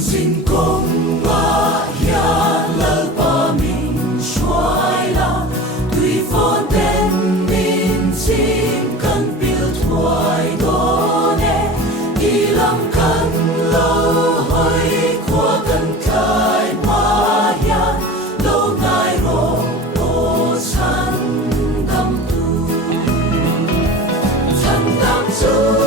xin công ba hiền lỡ ba mình xoay la tùy phone tên mình xin cần biểu thoại đó nè đi làm cần lâu hơi qua cần cài ba hiền lâu ngày rồi ô san đâm tu san đâm tu